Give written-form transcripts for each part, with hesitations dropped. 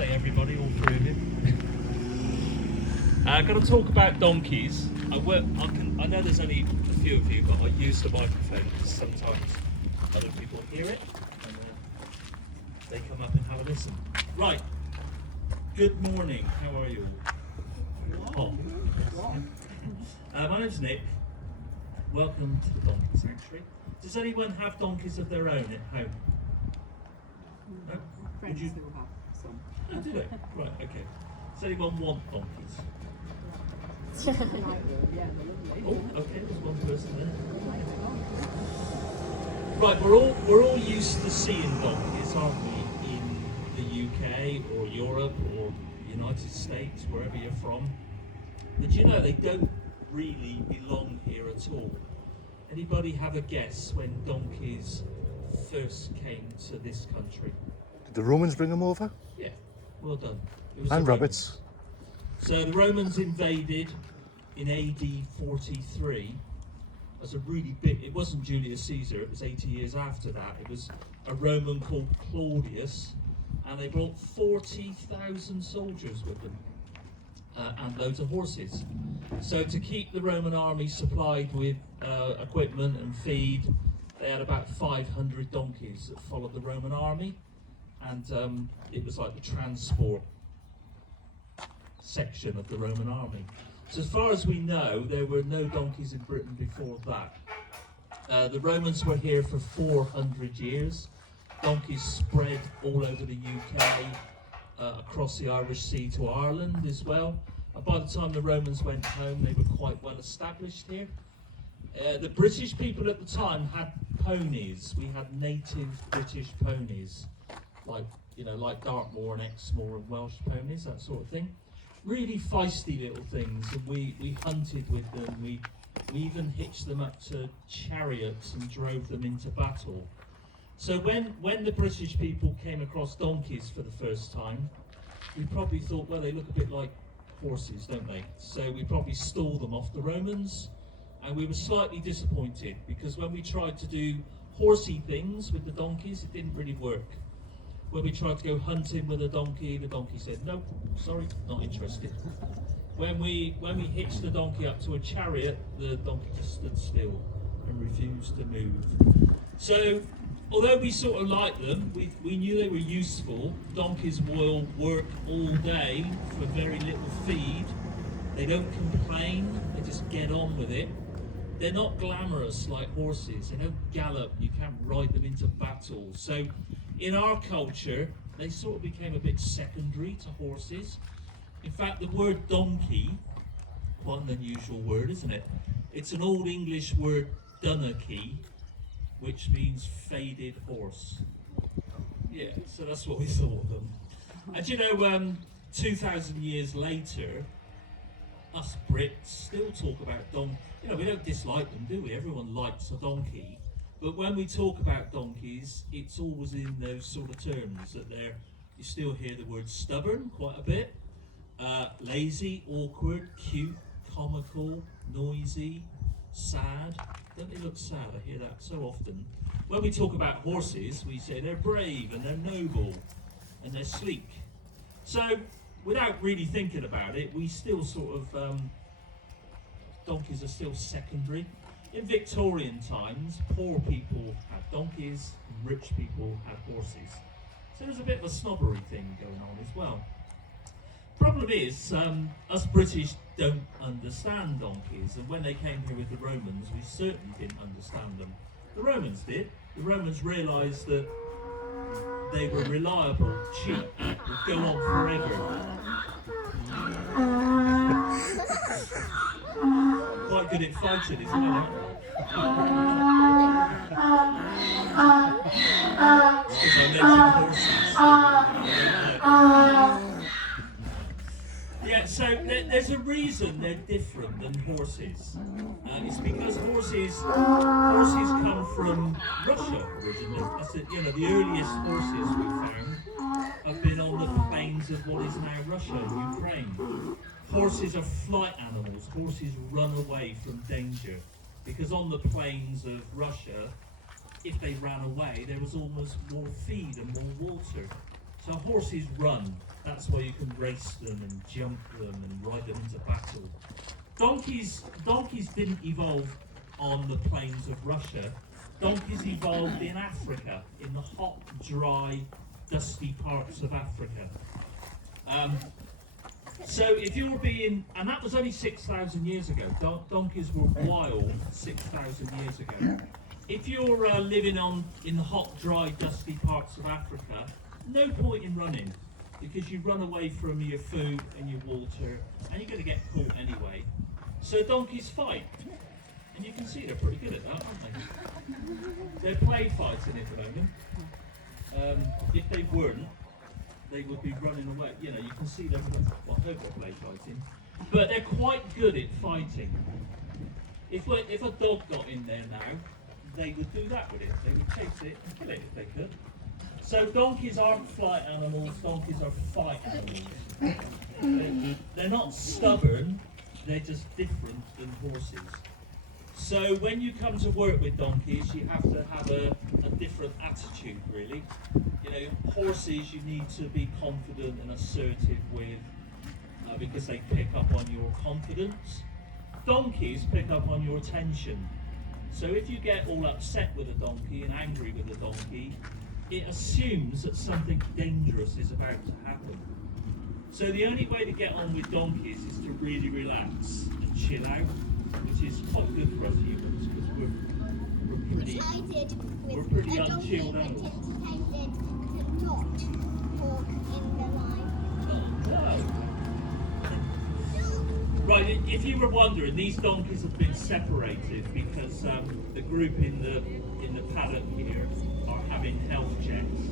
Namaste, everybody, all three of you. I'm going to talk about donkeys. I know there's only a few of you, but I use the microphone because sometimes other people hear it and they come up and have a listen. Right. Good morning. How are you all? My name's Nick. Welcome to the Donkey Sanctuary. Does anyone have donkeys of their own at home? No? Friends who have some. Oh, do they? Right, okay. Does anyone want donkeys? Yeah, they're lovely. Oh, okay, there's one person there. Right, we're all used to seeing donkeys, aren't we, in the UK or Europe or the United States, wherever you're from. But you know, they don't really belong here at all. Anybody have a guess when donkeys first came to this country? Did the Romans bring them over? Yeah, well done. It was And the rabbits. Romans. So the Romans invaded in AD 43 as a really big, it wasn't Julius Caesar, it was 80 years after that. It was a Roman called Claudius, and they brought 40,000 soldiers with them and loads of horses. So to keep the Roman army supplied with equipment and feed, they had about 500 donkeys that followed the Roman army, and it was like the transport section of the Roman army. So as far as we know, there were no donkeys in Britain before that. The Romans were here for 400 years. Donkeys spread all over the UK, across the Irish Sea to Ireland as well. And by the time the Romans went home, they were quite well established here. The British people at the time had ponies. We had native British ponies, like Dartmoor and Exmoor and Welsh ponies, that sort of thing. Really feisty little things, and we hunted with them. We even hitched them up to chariots and drove them into battle. So when the British people came across donkeys for the first time, we probably thought, well, they look a bit like horses, don't they? So we probably stole them off the Romans, and we were slightly disappointed because when we tried to do horsey things with the donkeys, it didn't really work. When we tried to go hunting with a donkey, the donkey said, "Nope, sorry, not interested." When we hitched the donkey up to a chariot, the donkey just stood still and refused to move. So, although we sort of liked them, we knew they were useful. Donkeys will work all day for very little feed. They don't complain, they just get on with it. They're not glamorous like horses. They don't gallop, you can't ride them into battle. So in our culture, they sort of became a bit secondary to horses. In fact, the word donkey, quite an unusual word, isn't it? It's an Old English word, dunnocky, which means faded horse. Yeah, so that's what we thought of them. And 2,000 years later, us Brits still talk about donkeys. We don't dislike them, do we? Everyone likes a donkey. But when we talk about donkeys, it's always in those sort of terms that you still hear the word stubborn quite a bit. Lazy, awkward, cute, comical, noisy, sad. Don't they look sad? I hear that so often. When we talk about horses, we say they're brave and they're noble and they're sleek. So, without really thinking about it, we still sort of, donkeys are still secondary. In Victorian times, poor people had donkeys and rich people had horses. So there's a bit of a snobbery thing going on as well. Problem is, us British don't understand donkeys, and when they came here with the Romans, we certainly didn't understand them. The Romans did. The Romans realised that they were reliable, cheap, would go on forever. Quite good at fighting, isn't it? It's because I mentioned horses. Yeah, so there's a reason they're different than horses. It's because horses come from Russia originally. That's the earliest horses we found have been on the plains of what is now Russia and Ukraine. Horses are flight animals. Horses run away from danger because on the plains of Russia, if they ran away, there was almost more feed and more water. So horses run. That's why you can race them and jump them and ride them into battle. Donkeys didn't evolve on the plains of Russia. Donkeys evolved in Africa, in the hot, dry, dusty parts of Africa. So if you were being, and that was only 6,000 years ago. Donkeys were wild 6,000 years ago. If you're living in the hot, dry, dusty parts of Africa, no point in running, because you run away from your food and your water, and you're going to get caught anyway. So donkeys fight, and you can see they're pretty good at that, aren't they? They're play fighting at the moment. If they weren't, they would be running away. You know, you can see them. Well, I hope they're play fighting, but they're quite good at fighting. If a dog got in there now, they would do that with it. They would chase it and kill it if they could. So donkeys aren't flight animals. Donkeys are fight animals. They're not stubborn. They're just different than horses. So when you come to work with donkeys, you have to have a different attitude, really. You know, horses you need to be confident and assertive with, because they pick up on your confidence. Donkeys pick up on your attention. So if you get all upset with a donkey and angry with a donkey, it assumes that something dangerous is about to happen. So the only way to get on with donkeys is to really relax and chill out, which is quite good for us humans, because we're pretty unchilled animals. Right, if you were wondering, these donkeys have been separated because the group in the paddock here are having health checks.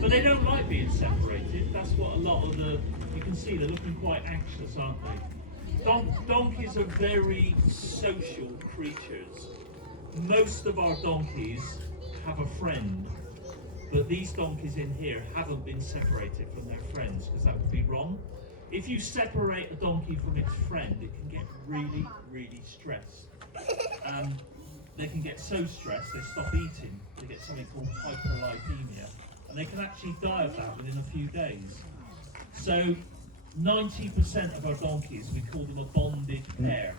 But they don't like being separated. That's what a lot of you can see they're looking quite anxious, aren't they? Donkeys are very social creatures. Most of our donkeys have a friend, but these donkeys in here haven't been separated from their friends, because that would be wrong. If you separate a donkey from its friend, it can get really, really stressed. They can get so stressed they stop eating. They get something called hyperlipemia, and they can actually die of that within a few days. So 90% of our donkeys, we call them a bonded pair.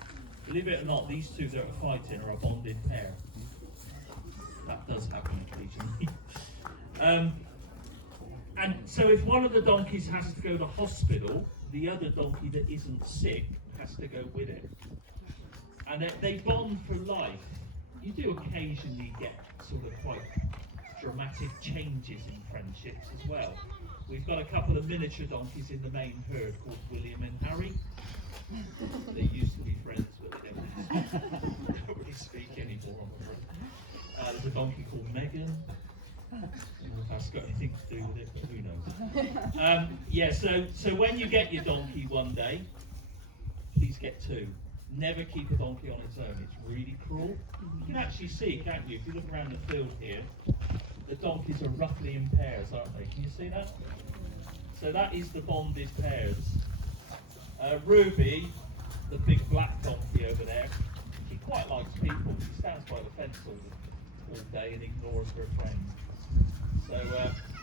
Believe it or not, these two that are fighting are a bonded pair. That does happen occasionally. And so if one of the donkeys has to go to hospital, the other donkey that isn't sick has to go with it. And they bond for life. You do occasionally get sort of quite dramatic changes in friendships as well. We've got a couple of miniature donkeys in the main herd called William and Harry. They used to be friends, but they don't really speak anymore. There's a donkey called Megan. I don't know if that's got anything to do with it, but who knows. Yeah, so when you get your donkey one day, please get two. Never keep a donkey on its own. It's really cruel. You can actually see, can't you? If you look around the field here, the donkeys are roughly in pairs, aren't they? Can you see that? So that is the bonded pairs. Ruby, the big black donkey over there, she quite likes people. She stands by the fence all day and ignores her friends. So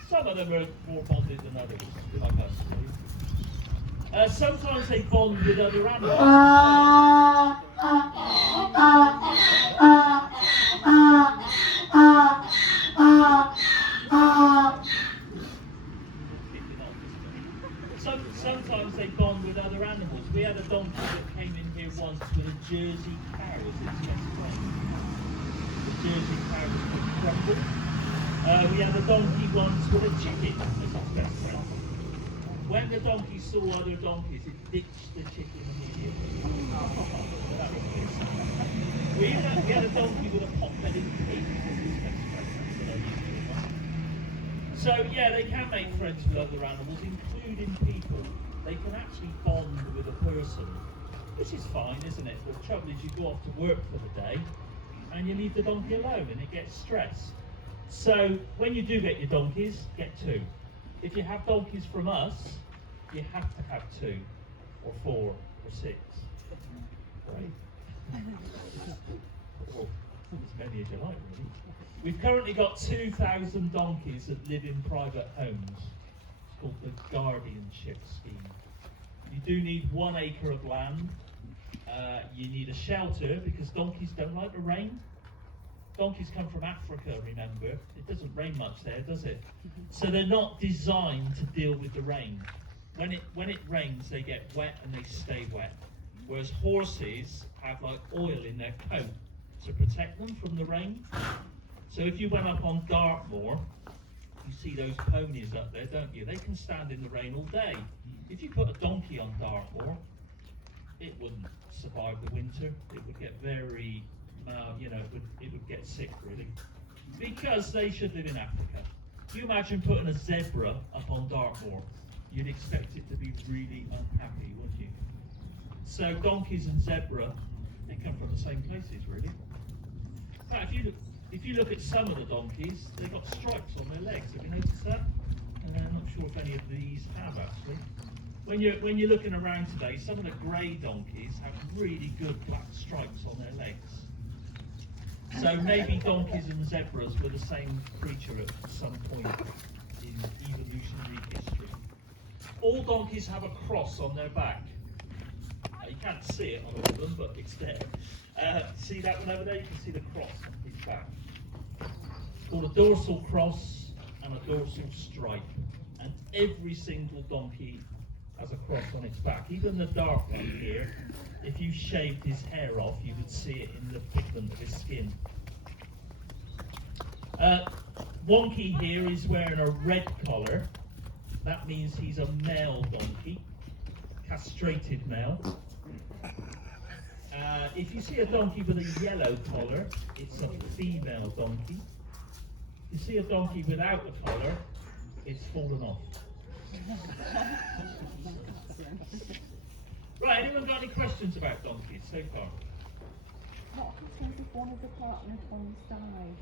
some of them are more bonded than others, like us. Sometimes they bond with other animals. Sometimes they bond with other animals. We had a donkey that came in here once with a Jersey cow as its best friend. The Jersey cow was called Crumble. We had a donkey once with a chicken as its best friend. When the donkey saw other donkeys, it ditched the chicken immediately. We had a donkey with a pot-bellied pig as its best friend. So yeah, they can make friends with other animals, including people. They can actually bond with a person, which is fine, isn't it? But the trouble is you go off to work for the day and you leave the donkey alone and it gets stressed. So when you do get your donkeys, get two. If you have donkeys from us, you have to have 2 or 4 or 6. Right? Or as many as you like, really. We've currently got 2,000 donkeys that live in private homes. called the guardianship scheme. You do need 1 acre of land. You need a shelter because donkeys don't like the rain. Donkeys come from Africa, remember. It doesn't rain much there, does it? So they're not designed to deal with the rain. When it rains, they get wet and they stay wet. Whereas horses have like oil in their coat to protect them from the rain. So if you went up on Dartmoor, you see those ponies up there, don't you? They can stand in the rain all day. If you put a donkey on Dartmoor, it wouldn't survive the winter. It would get very, it would get sick really, because they should live in Africa. If you imagine putting a zebra up on Dartmoor, you'd expect it to be really unhappy, wouldn't you? So donkeys and zebra, they come from the same places really. But if you look at some of the donkeys, they've got stripes on their legs. Have you noticed that? I'm not sure if any of these have actually. When you're looking around today, some of the grey donkeys have really good black stripes on their legs. So maybe donkeys and zebras were the same creature at some point in evolutionary history. All donkeys have a cross on their back. You can't see it on all of them, but it's there. See that one over there? You can see the cross on his back. It's called a dorsal cross and a dorsal stripe. And every single donkey has a cross on its back. Even the dark one here, if you shaved his hair off, you would see it in the pigment of his skin. Wonky here is wearing a red collar. That means he's a male donkey, castrated male. If you see a donkey with a yellow collar, it's a female donkey. If you see a donkey without a collar, it's fallen off. Right, anyone got any questions about donkeys so far? What happens if one of the partner comes dies?